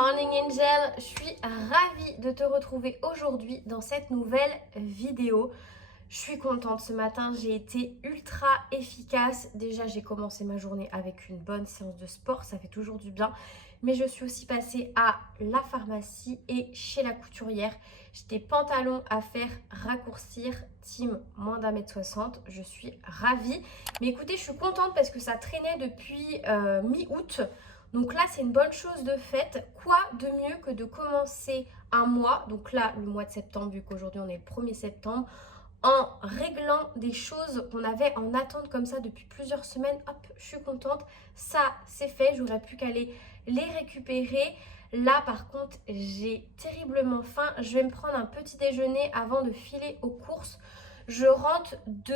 morning Angel, je suis ravie de te retrouver aujourd'hui dans cette nouvelle vidéo. Je suis contente ce matin, j'ai été ultra efficace. Déjà j'ai commencé ma journée avec une bonne séance de sport, ça fait toujours du bien. Mais je suis aussi passée à la pharmacie et chez la couturière. J'ai des pantalons à faire raccourcir, team moins d'1m60. Je suis ravie. Mais écoutez, je suis contente parce que ça traînait depuis mi-août. Donc là, c'est une bonne chose de fait. Quoi de mieux que de commencer un mois, donc là, le mois de septembre, vu qu'aujourd'hui on est le 1er septembre, en réglant des choses qu'on avait en attente comme ça depuis plusieurs semaines. Hop, je suis contente. Ça, c'est fait. J'aurais pu qu'aller les récupérer. Là, par contre, j'ai terriblement faim. Je vais me prendre un petit déjeuner avant de filer aux courses. Je rentre de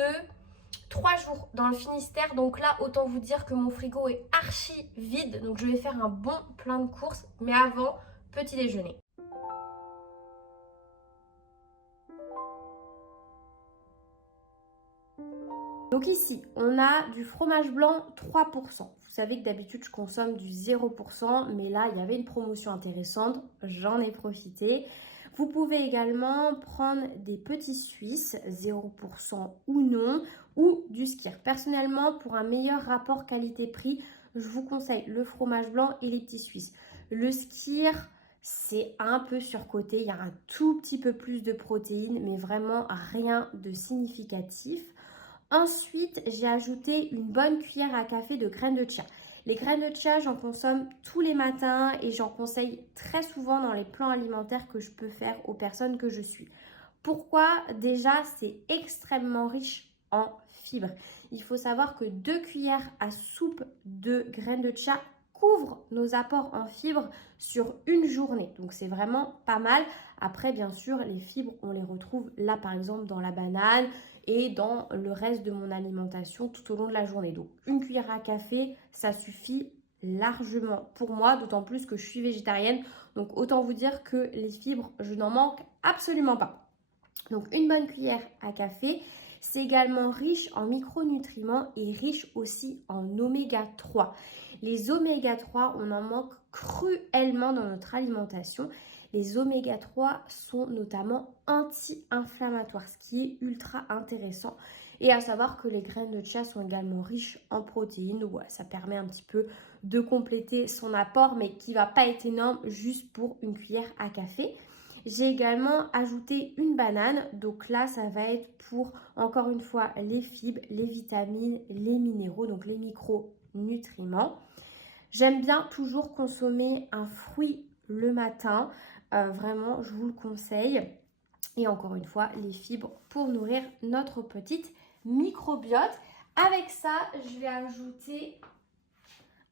3 jours dans le Finistère, donc là autant vous dire que mon frigo est archi vide, donc je vais faire un bon plein de courses, mais avant, petit déjeuner. Donc ici, on a du fromage blanc 3%. Vous savez que d'habitude, je consomme du 0%, mais là, il y avait une promotion intéressante, j'en ai profité. Vous pouvez également prendre des petits Suisses, 0% ou non, ou du skyr. Personnellement, pour un meilleur rapport qualité-prix, je vous conseille le fromage blanc et les petits Suisses. Le skyr, c'est un peu surcoté, il y a un tout petit peu plus de protéines, mais vraiment rien de significatif. Ensuite, j'ai ajouté une bonne cuillère à café de graines de chia. Les graines de chia, j'en consomme tous les matins et j'en conseille très souvent dans les plans alimentaires que je peux faire aux personnes que je suis. Pourquoi? Déjà, c'est extrêmement riche en fibres. Il faut savoir que 2 cuillères à soupe de graines de chia couvrent nos apports en fibres sur une journée. Donc, c'est vraiment pas mal. Après, bien sûr, les fibres, on les retrouve là, par exemple, dans la banane et dans le reste de mon alimentation tout au long de la journée. Donc, une cuillère à café, ça suffit largement pour moi, d'autant plus que je suis végétarienne. Donc, autant vous dire que les fibres, je n'en manque absolument pas. Donc, une bonne cuillère à café. C'est également riche en micronutriments et riche aussi en oméga 3. Les oméga 3, on en manque cruellement dans notre alimentation. Les oméga 3 sont notamment anti-inflammatoires, ce qui est ultra intéressant. Et à savoir que les graines de chia sont également riches en protéines. Ouais, ça permet un petit peu de compléter son apport, mais qui ne va pas être énorme juste pour une cuillère à café. J'ai également ajouté une banane. Donc là, ça va être pour, encore une fois, les fibres, les vitamines, les minéraux, donc les micronutriments. J'aime bien toujours consommer un fruit le matin. Vraiment, je vous le conseille. Et encore une fois, les fibres pour nourrir notre petite microbiote. Avec ça, je vais ajouter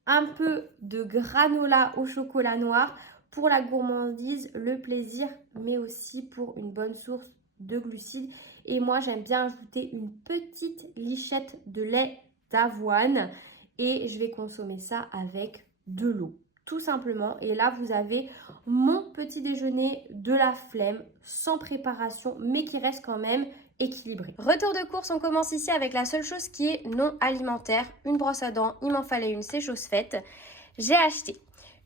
un peu de granola au chocolat noir pour la gourmandise, le plaisir, mais aussi pour une bonne source de glucides. Et moi, j'aime bien ajouter une petite lichette de lait d'avoine et je vais consommer ça avec de l'eau, tout simplement. Et là, vous avez mon petit déjeuner de la flemme, sans préparation, mais qui reste quand même équilibré. Retour de course, on commence ici avec la seule chose qui est non alimentaire, une brosse à dents, il m'en fallait une, c'est chose faite. J'ai acheté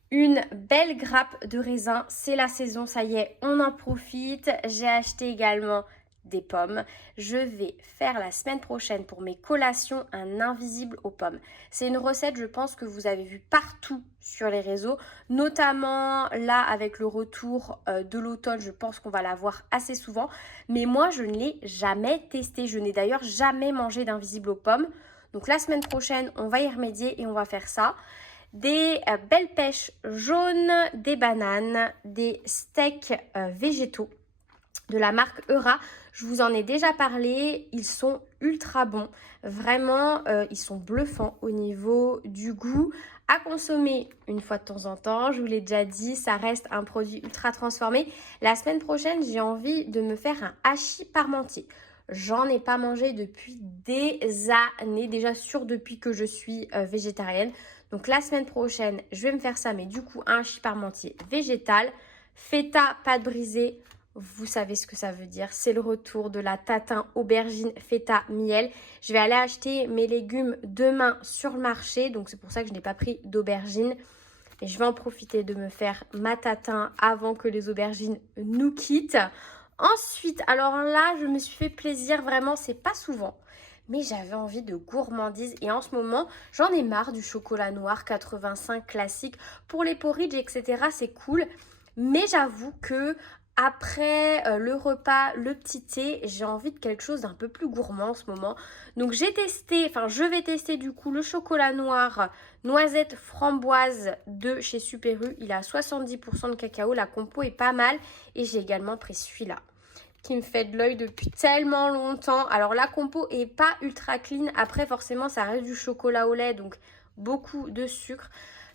une belle grappe de raisin, c'est la saison, ça y est, on en profite. J'ai acheté également des pommes. Je vais faire la semaine prochaine pour mes collations un invisible aux pommes. C'est une recette, je pense, que vous avez vu partout sur les réseaux, notamment là avec le retour de l'automne, je pense qu'on va la voir assez souvent. Mais moi, je ne l'ai jamais testé. Je n'ai d'ailleurs jamais mangé d'invisible aux pommes. Donc la semaine prochaine, on va y remédier et on va faire ça. Des belles pêches jaunes, des bananes, des steaks végétaux de la marque Eura. Je vous en ai déjà parlé, ils sont ultra bons. Vraiment, ils sont bluffants au niveau du goût. À consommer une fois de temps en temps, je vous l'ai déjà dit, ça reste un produit ultra transformé. La semaine prochaine, j'ai envie de me faire un hachis parmentier. J'en ai pas mangé depuis des années, déjà sûr depuis que je suis végétarienne. Donc la semaine prochaine, je vais me faire ça, mais du coup, un hachis parmentier végétal. Feta, pâte brisée, vous savez ce que ça veut dire. C'est le retour de la tatin, aubergine, feta, miel. Je vais aller acheter mes légumes demain sur le marché. Donc c'est pour ça que je n'ai pas pris d'aubergine. Et je vais en profiter de me faire ma tatin avant que les aubergines nous quittent. Ensuite, alors là, je me suis fait plaisir, vraiment, c'est pas souvent. Mais j'avais envie de gourmandise et en ce moment, j'en ai marre du chocolat noir 85 classique. Pour les porridge, etc., c'est cool. Mais j'avoue que après le repas, le petit thé, j'ai envie de quelque chose d'un peu plus gourmand en ce moment. Donc je vais tester du coup le chocolat noir noisette framboise de chez Super U. Il a 70% de cacao, la compo est pas mal. Et j'ai également pris celui-là qui me fait de l'œil depuis tellement longtemps. Alors la compo est pas ultra clean. Après forcément ça reste du chocolat au lait, donc beaucoup de sucre.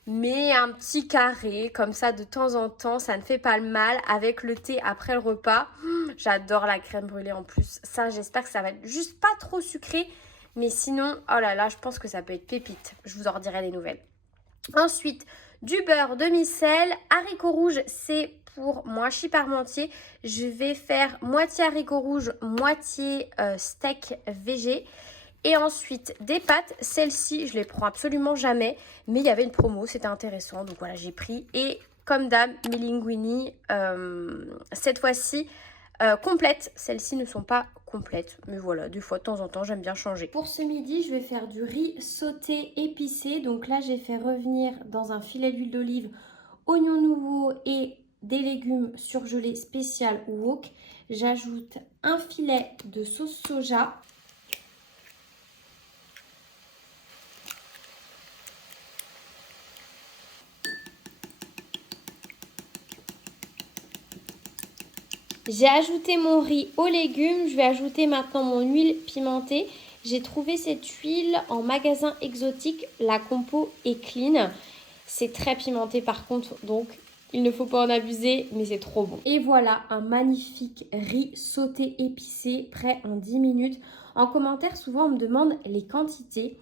Mais un petit carré comme ça de temps en temps, ça ne fait pas le mal avec le thé après le repas. J'adore la crème brûlée en plus. Ça, j'espère que ça va être juste pas trop sucré. Mais sinon, oh là là, je pense que ça peut être pépite. Je vous en redirai des nouvelles. Ensuite, du beurre demi-sel. Haricots rouges, c'est pour moi Chi Parmentier. Je vais faire moitié haricots rouges, moitié steak végé. Et ensuite, des pâtes. Celles-ci, je les prends absolument jamais. Mais il y avait une promo, c'était intéressant. Donc voilà, j'ai pris. Et comme d'hab, mes linguini, cette fois-ci, complètes. Celles-ci ne sont pas complètes. Mais voilà, des fois, de temps en temps, j'aime bien changer. Pour ce midi, je vais faire du riz sauté épicé. Donc là, j'ai fait revenir dans un filet d'huile d'olive oignons nouveaux et des légumes surgelés spécial wok. J'ajoute un filet de sauce soja. J'ai ajouté mon riz aux légumes. Je vais ajouter maintenant mon huile pimentée. J'ai trouvé cette huile en magasin exotique. La compo est clean. C'est très pimenté par contre, donc il ne faut pas en abuser, mais c'est trop bon. Et voilà, un magnifique riz sauté épicé, prêt en 10 minutes. En commentaire, souvent on me demande les quantités.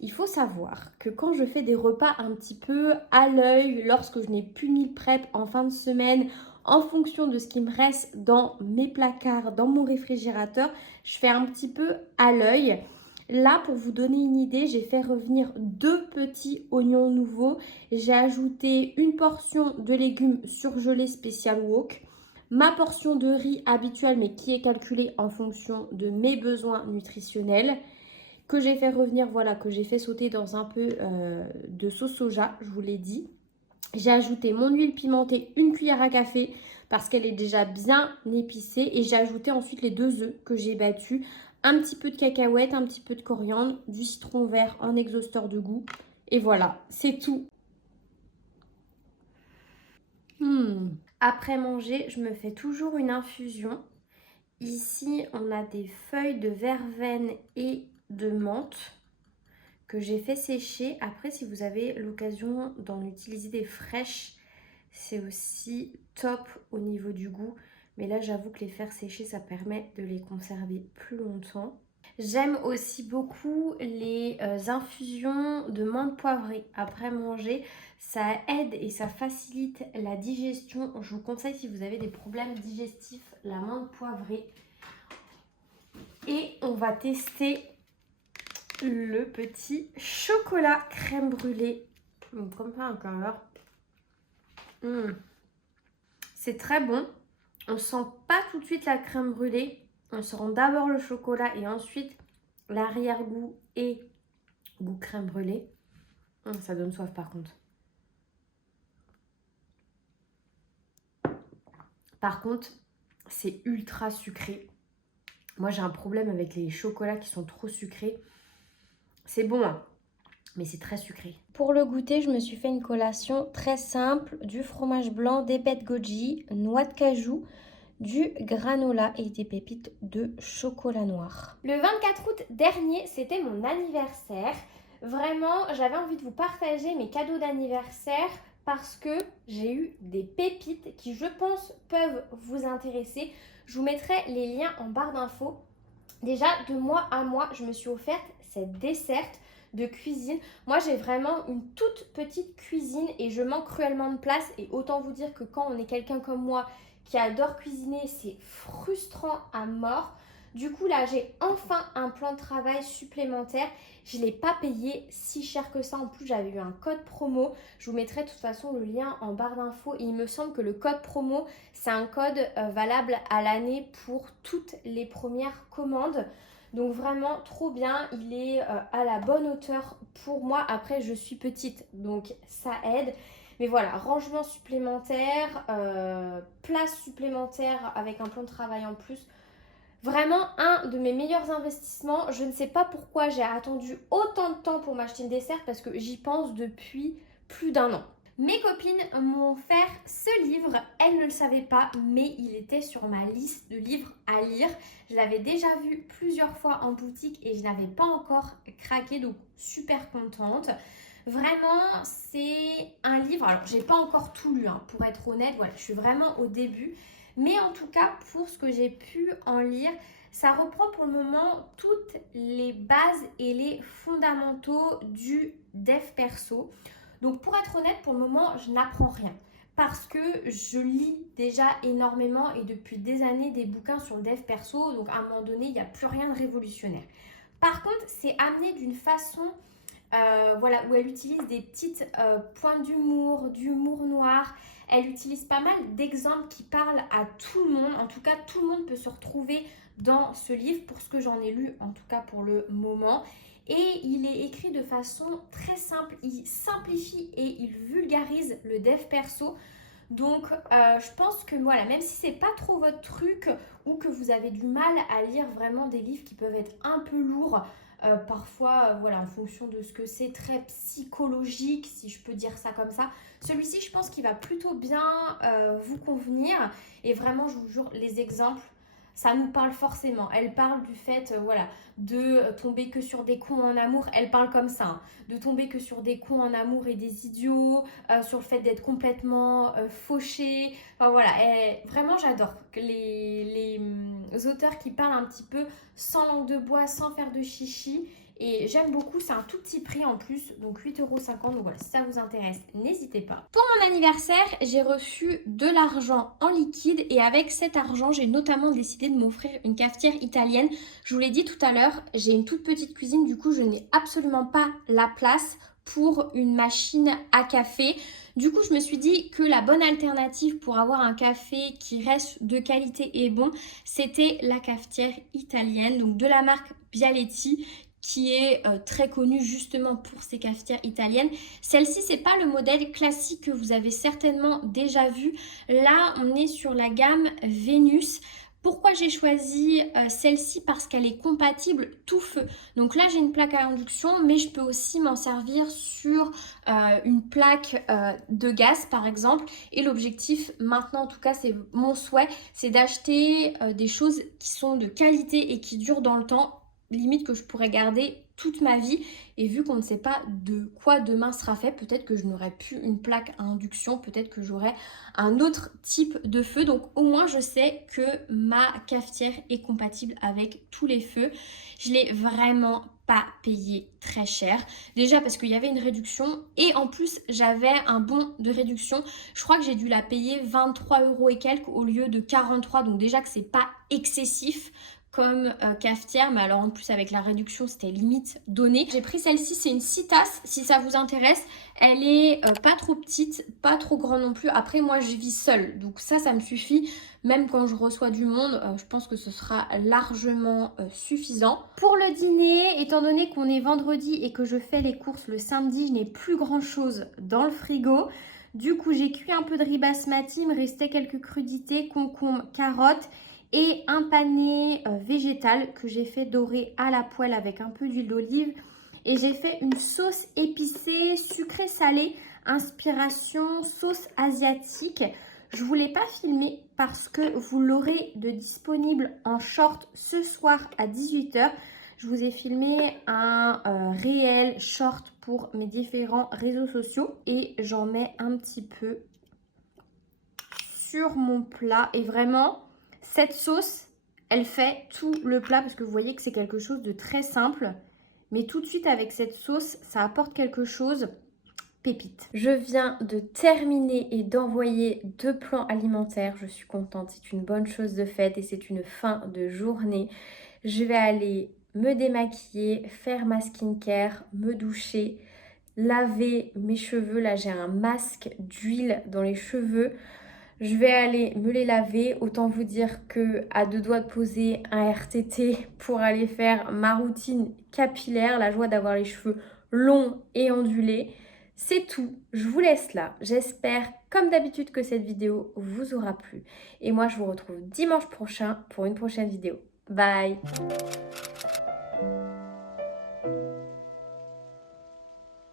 Il faut savoir que quand je fais des repas un petit peu à l'œil, lorsque je n'ai plus meal prep en fin de semaine, en fonction de ce qui me reste dans mes placards, dans mon réfrigérateur, je fais un petit peu à l'œil. Là, pour vous donner une idée, j'ai fait revenir 2 petits oignons nouveaux. J'ai ajouté une portion de légumes surgelés spécial wok. Ma portion de riz habituelle, mais qui est calculée en fonction de mes besoins nutritionnels. Que j'ai fait revenir, voilà, que j'ai fait sauter dans un peu de sauce soja, je vous l'ai dit. J'ai ajouté mon huile pimentée, une cuillère à café, parce qu'elle est déjà bien épicée. Et j'ai ajouté ensuite les 2 œufs que j'ai battus. Un petit peu de cacahuètes, un petit peu de coriandre, du citron vert en exhausteur de goût. Et voilà, c'est tout. Après manger, je me fais toujours une infusion. Ici, on a des feuilles de verveine et de menthe que j'ai fait sécher. Après, si vous avez l'occasion d'en utiliser des fraîches, c'est aussi top au niveau du goût. Mais là, j'avoue que les faire sécher, ça permet de les conserver plus longtemps. J'aime aussi beaucoup les infusions de menthe poivrée après manger. Ça aide et ça facilite la digestion. Je vous conseille, si vous avez des problèmes digestifs, la menthe poivrée. Et on va tester le petit chocolat crème brûlée. Comme ça encore. C'est très bon. On sent pas tout de suite la crème brûlée. On sent d'abord le chocolat et ensuite l'arrière-goût et goût crème brûlée. Ça donne soif par contre. Par contre, c'est ultra sucré. Moi, j'ai un problème avec les chocolats qui sont trop sucrés. C'est bon, hein, mais c'est très sucré. Pour le goûter, je me suis fait une collation très simple. Du fromage blanc, des baies de goji, noix de cajou, du granola et des pépites de chocolat noir. Le 24 août dernier, c'était mon anniversaire. Vraiment, j'avais envie de vous partager mes cadeaux d'anniversaire parce que j'ai eu des pépites qui, je pense, peuvent vous intéresser. Je vous mettrai les liens en barre d'infos. Déjà, de mois à mois, je me suis offerte cette desserte de cuisine. Moi, j'ai vraiment une toute petite cuisine et je manque cruellement de place. Et autant vous dire que quand on est quelqu'un comme moi qui adore cuisiner, c'est frustrant à mort. Du coup, là, j'ai enfin un plan de travail supplémentaire. Je ne l'ai pas payé si cher que ça. En plus, j'avais eu un code promo. Je vous mettrai de toute façon le lien en barre d'infos. Et il me semble que le code promo, c'est un code valable à l'année pour toutes les premières commandes. Donc vraiment trop bien, il est à la bonne hauteur pour moi. Après, je suis petite, donc ça aide. Mais voilà, rangement supplémentaire, place supplémentaire avec un plan de travail en plus. Vraiment un de mes meilleurs investissements. Je ne sais pas pourquoi j'ai attendu autant de temps pour m'acheter une dessert parce que j'y pense depuis plus d'un an. Mes copines m'ont offert ce livre, elles ne le savaient pas, mais il était sur ma liste de livres à lire. Je l'avais déjà vu plusieurs fois en boutique et je n'avais pas encore craqué, donc super contente. Vraiment, c'est un livre, alors j'ai pas encore tout lu, hein, pour être honnête, voilà, je suis vraiment au début. Mais en tout cas, pour ce que j'ai pu en lire, ça reprend pour le moment toutes les bases et les fondamentaux du dev perso. Donc pour être honnête, pour le moment, je n'apprends rien. Parce que je lis déjà énormément et depuis des années des bouquins sur le dev perso. Donc à un moment donné, il n'y a plus rien de révolutionnaire. Par contre, c'est amené d'une façon voilà, où elle utilise des petites points d'humour noir. Elle utilise pas mal d'exemples qui parlent à tout le monde. En tout cas, tout le monde peut se retrouver dans ce livre pour ce que j'en ai lu, en tout cas pour le moment. Et il est écrit de façon très simple. Il simplifie et il vulgarise le dev perso. Donc, je pense que voilà, même si c'est pas trop votre truc ou que vous avez du mal à lire vraiment des livres qui peuvent être un peu lourds, parfois, voilà, en fonction de ce que c'est, très psychologique, si je peux dire ça comme ça. Celui-ci, je pense qu'il va plutôt bien vous convenir. Et vraiment, je vous jure, les exemples, ça nous parle forcément. Elle parle du fait, voilà, de tomber que sur des cons en amour. Elle parle comme ça, hein, de tomber que sur des cons en amour et des idiots, sur le fait d'être complètement fauché. Enfin voilà, vraiment, j'adore les auteurs qui parlent un petit peu sans langue de bois, sans faire de chichi. Et j'aime beaucoup, c'est un tout petit prix en plus, donc 8,50 €. Donc voilà, si ça vous intéresse, n'hésitez pas. Pour mon anniversaire, j'ai reçu de l'argent en liquide et avec cet argent, j'ai notamment décidé de m'offrir une cafetière italienne. Je vous l'ai dit tout à l'heure, j'ai une toute petite cuisine, du coup je n'ai absolument pas la place pour une machine à café. Du coup, je me suis dit que la bonne alternative pour avoir un café qui reste de qualité et bon, c'était la cafetière italienne, donc de la marque Bialetti, qui est très connue justement pour ses cafetières italiennes. Celle-ci, c'est pas le modèle classique que vous avez certainement déjà vu. Là, on est sur la gamme Vénus. Pourquoi j'ai choisi celle-ci? Parce qu'elle est compatible tout feu. Donc là, j'ai une plaque à induction, mais je peux aussi m'en servir sur une plaque de gaz, par exemple. Et l'objectif, maintenant, en tout cas, c'est mon souhait, c'est d'acheter des choses qui sont de qualité et qui durent dans le temps, limite que je pourrais garder toute ma vie. Et vu qu'on ne sait pas de quoi demain sera fait, peut-être que je n'aurai plus une plaque à induction, peut-être que j'aurai un autre type de feu. Donc au moins je sais que ma cafetière est compatible avec tous les feux. Je l'ai vraiment pas payé très cher. Déjà parce qu'il y avait une réduction et en plus j'avais un bon de réduction. Je crois que j'ai dû la payer 23 € et quelques au lieu de 43. Donc déjà que c'est pas excessif comme cafetière, mais alors en plus avec la réduction c'était limite donné. J'ai pris celle-ci, c'est une 6 tasses si ça vous intéresse. Elle est pas trop petite, pas trop grande non plus. Après moi je vis seule, donc ça me suffit. Même quand je reçois du monde, je pense que ce sera largement suffisant. Pour le dîner, étant donné qu'on est vendredi et que je fais les courses le samedi, je n'ai plus grand chose dans le frigo. Du coup j'ai cuit un peu de riz basmati, il me restait quelques crudités, concombres, carottes et un pané végétal que j'ai fait dorer à la poêle avec un peu d'huile d'olive. Et j'ai fait une sauce épicée, sucrée salée, inspiration sauce asiatique. Je ne vous l'ai pas filmé parce que vous l'aurez de disponible en short ce soir à 18 h. Je vous ai filmé un réel short pour mes différents réseaux sociaux. Et j'en mets un petit peu sur mon plat. Et vraiment, cette sauce, elle fait tout le plat parce que vous voyez que c'est quelque chose de très simple. Mais tout de suite avec cette sauce, ça apporte quelque chose pépite. Je viens de terminer et d'envoyer 2 plans alimentaires. Je suis contente, c'est une bonne chose de faite et c'est une fin de journée. Je vais aller me démaquiller, faire ma skincare, me doucher, laver mes cheveux. Là, j'ai un masque d'huile dans les cheveux. Je vais aller me les laver. Autant vous dire que à 2 doigts de poser un RTT pour aller faire ma routine capillaire. La joie d'avoir les cheveux longs et ondulés. C'est tout. Je vous laisse là. J'espère, comme d'habitude, que cette vidéo vous aura plu. Et moi, je vous retrouve dimanche prochain pour une prochaine vidéo. Bye!